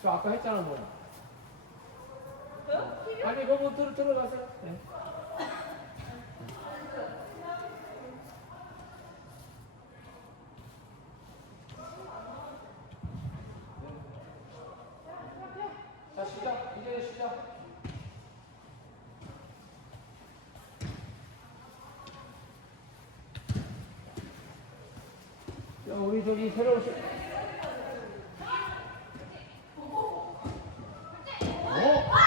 저 아까 했잖아 뭐야. 아니 그거 뭐 들어 들어가세요. 네. 자 시작 이제 시작. 자 우리 저기 새로 오신. 어?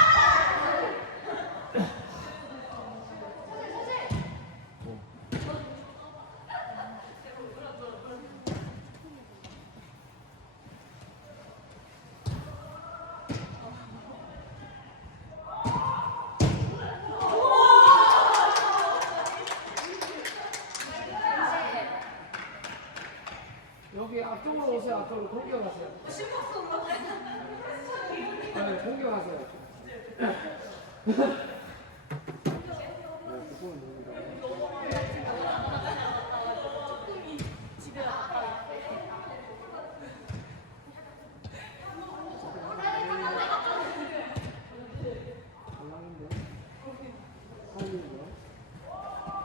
여기 앞쪽으로 공격하세요. 아니 공격하세요.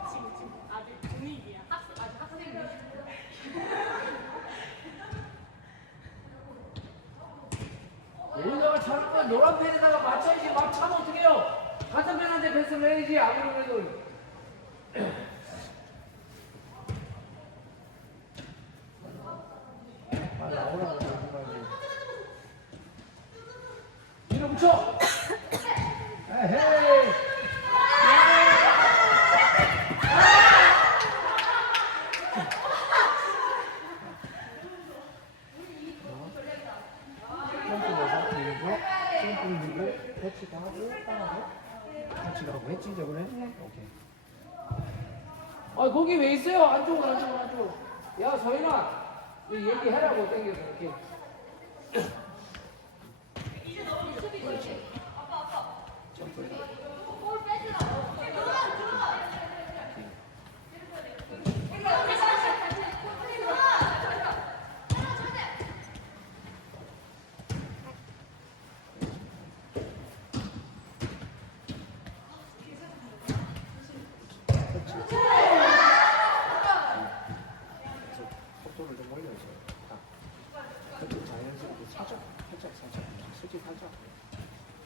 지금 지금 아직 분위기야. 학생 아직 학생이야. 우리가 차는 건 노란 펜에다가 맞춰야지 막 차면 어떡해요? 같은 펜한테 패스를 해야지 아무리 그래도 아 나오라고 에헤이 점프해서 밀고 점프를 밀고 터치도 하고 따라하고 터치도 하고 했지 저번에? 오케이 아 거기 왜 있어요? 안쪽으로 안쪽으로 안쪽으로 야 서인아 이 얘기해라고 땡겨서 이렇게 그렇지 점프해 속도를 좀 올려서 딱 그렇게 자연스럽게 살짝 살짝 살짝 솔직히 살짝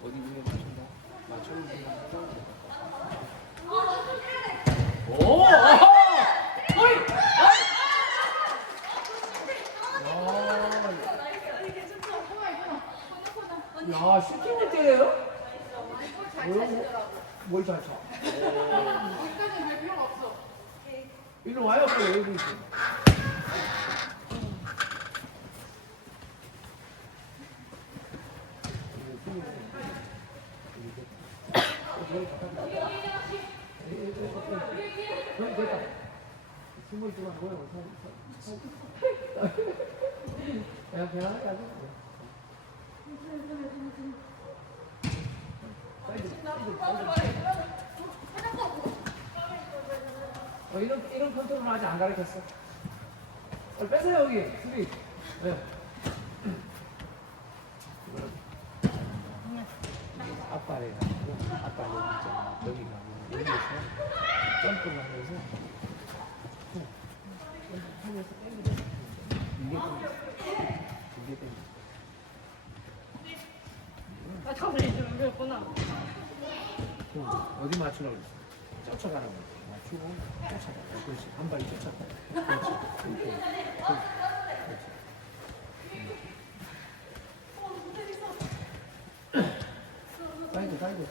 어디 위에 맞춘다 맞추는 분이 오! 어이! 야, 야, 슈팅을 때려요? 뭘잘 쳐? 여기까지는 갈 필요가 없어. 일로 와요, 또 여기 있어. 어, 이런, 이런 컨트롤은 아직 안 가르쳤어. 어, 빼세요, 여기. 수비. 네. 앞발에 가고, 앞발 여기 있잖아. 여기 가고, 여기서 점프를 하면서, 후. 하면서 땡기죠. 이게 땡겨. 이게 땡겨. 아, 배웠구나. 후. 어디 맞추라고 그랬어? 쫓아가라고 그랬어. 맞추고, 쫓아가. 그렇지. 한 발이 쫓아가. 그렇지.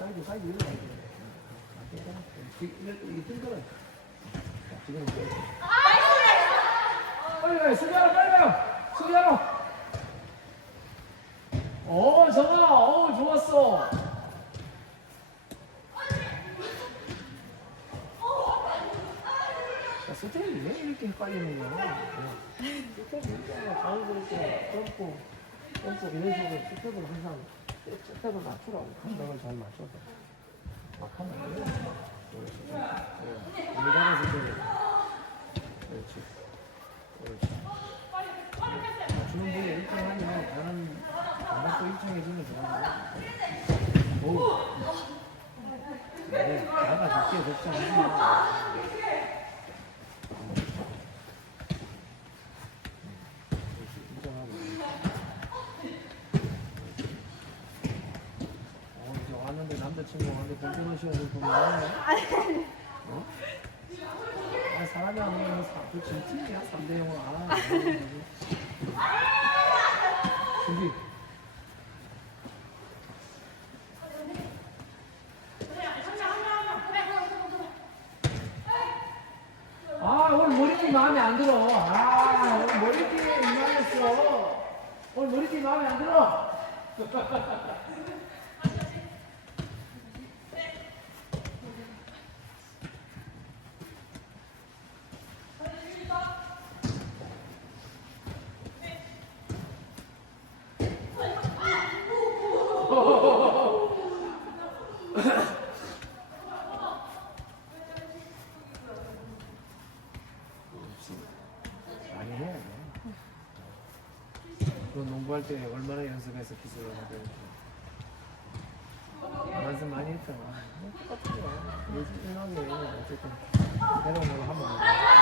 사이드, 사이드. 이게 가요! 수비하러! 어, 어, 이렇게 헷갈리는 거야? 스텝이 이렇게 자연스럽게 점프, 점프 이런 식으로 스텝을 항상 적당을 맞추라고 적당을 잘 맞춰서 막하면 안 돼. 그렇지. 내가 그렇지. 그렇지. 맞추는 분이 이렇게 하면 다른 안 맞고 입장해주면 좋아하는 거야. 오. 나가 적게 적당히 어? 아, 사람이 아니면 그 진팀이야? 3대 0으로 아 준비. 아 오늘 머리띠 마음에 안 들어. 아 오늘 머리띠 이만했어. 오늘 머리띠 마음에 안 들어 해야 돼. 그 농구할 때 얼마나 연습해서 기술을 하고 연습 많이 했잖아. 뭐 똑같은 거야. 요즘 끝나면 어쨌든 새로운 걸 하면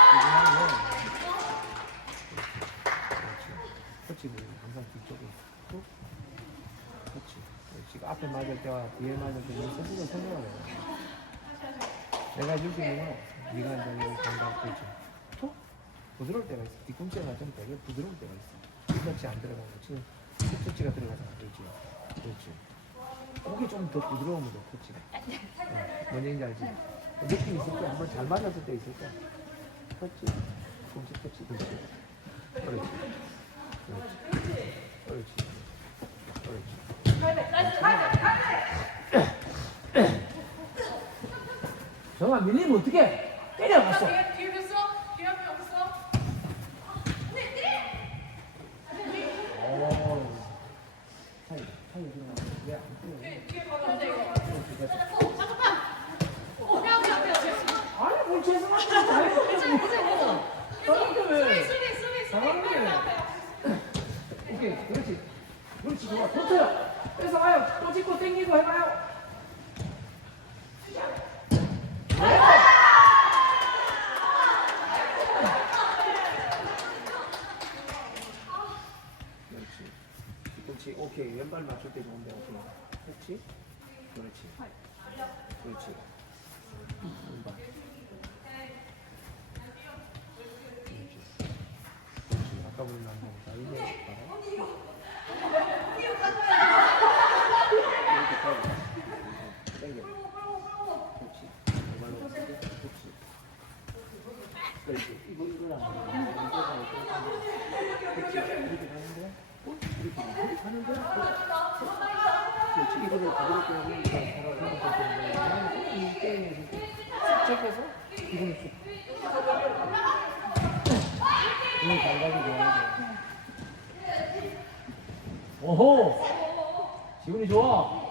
꾸준하게 해. 그렇지. 코치는 항상 뒤쪽에 툭. 그렇지. 그렇지. 앞에 맞을 때와 뒤에 맞을 때 연습을 해. 내가 해줄 수 있는 건 없어. 네가 이제 감각 그렇지. 툭. 부드러울 때가 있어. 뒤꿈치가 좀 되게 부드러울 때가 있어. 뒤꿈치 안 들어가고 지금 뒤꿈치가 들어가잖아. 그렇지. 그렇지. 거기 좀 더 부드러우면 돼, 코치가. 어, 뭔 얘기인지 알지? 느낌 있을 때, 한번 잘 맞았을 때 있을 때. 그렇지. 뒤꿈치, 그렇지, 그렇지. 그렇지. 그렇지. 그렇지. 그렇지. 정아, 밀리면 어떡해? 때려갔어. 뒤에 앞에 없어? 오. 차이, 차이 좀 왜안 뜨냐? 뒤에 받아야 돼 이거. 그렇지, 됐어. 어, 야, 야, 야, 야. 아니 뭘 죄송하지 잘했어 잘한데 왜 수비, 수비, 수비. 잘한데 오케이 그렇지. 그렇지 좋아. 붙어요 뺏어가요. 또 짚고 당기고 해봐요. 그렇지. 그렇지. 오케이. 왼발 맞출 때 좋은데 오케이. 그렇지? 그렇지. 그렇지. 왼발 렇지 그렇지 이거 이거를 가볍게 하면 잘 살아가는 거거든요 이 게임에서 쑥 제껴서 이거는 쑥 이거 감각이 좋아야 돼. 오호 기분이 좋아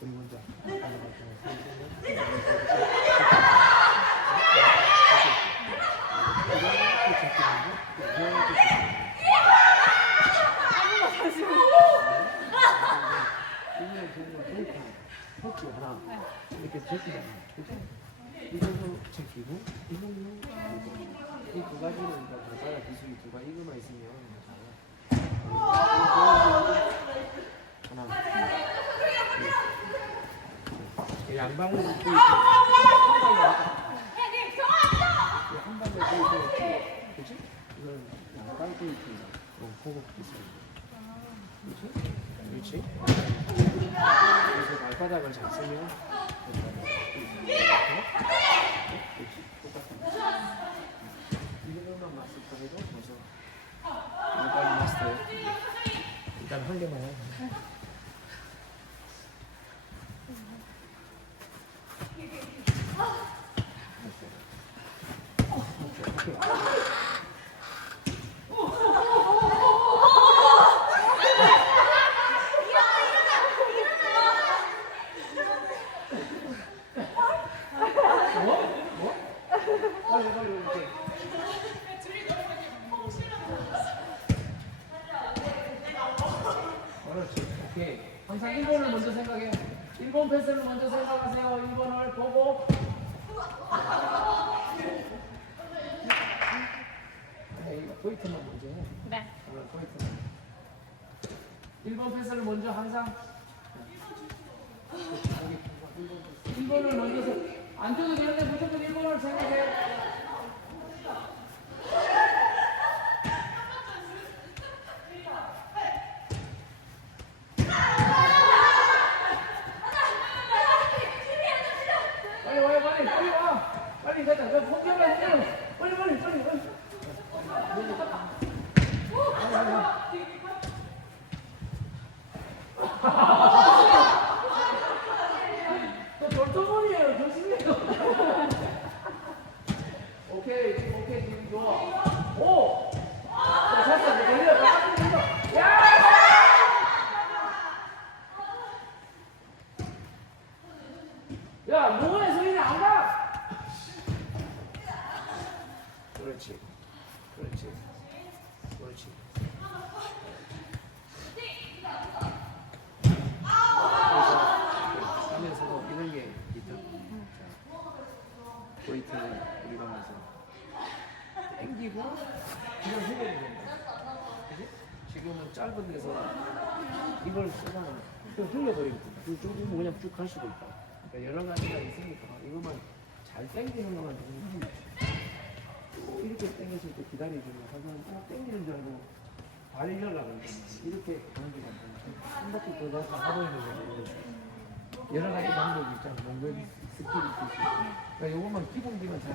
그리고 이제 토치 하나 이렇게 제끼잖아 그죠? 이거는 제끼고 이거는 이두 가지를 그러니까 바다 기술이 두 가지 이거만 있으면 하나 이 양방을 이렇게 이렇게 한 방에 한 방에 이렇게 그지? 이건 양방 어? 그렇지? 그래서 발바닥을 잘 쓰면 그렇지? 똑같아 이거만 마스터해도 벌써 이거까지 마스터해 일단 한 개만 해 오케이. 뭐? 뭐? 빨리 빨리. 오케이. 항상 1번을 먼저 생각해. 1번 패스를 먼저 생각하세요. 1번을 보고. 네, 이거 포인트만 먼저 해. 네. 오늘 포인트만. 1번 패스를 먼저 항상 1번을 먼저 안 줘도 되는데 무조건 1번을 생각해. 빨리 와요 빨리 빨리 와 빨리 가자 저 공격을 해 빨리 빨리 빨리 빨리 또 돌덩어리예요 조심해요 오케이 지금 오케이 지금 좋아 오 자, 찼어 이제 돌려 바깥으로 돌려 야 야, 뭐해, 소인이 안 가! 그렇지. 그렇지. 그렇지. 그래서 하면서도 이런 게 있다. 자, 포인트는 우리가 먼저 땡기고 그냥 해결이 된다. 그지? 지금은 짧은 데서 이걸 쓰다가 또 흘려버리고 쭉 그냥 쭉 갈 수도 있다. 그러니까 여러 가지가 있으니까 이것만 잘 땡기는 것만 하면 또 이렇게 땡겼을 때 기다려주면 하면 또 땡기는 줄 알고 발이 일려고 이렇게 가는 게 맞잖아. 한 바퀴 더 가서 하고 있는 거예요. 여러 가지 방법이 있잖아. 농구 스킬이 있고. 그러니까 이것만 기본기만 잘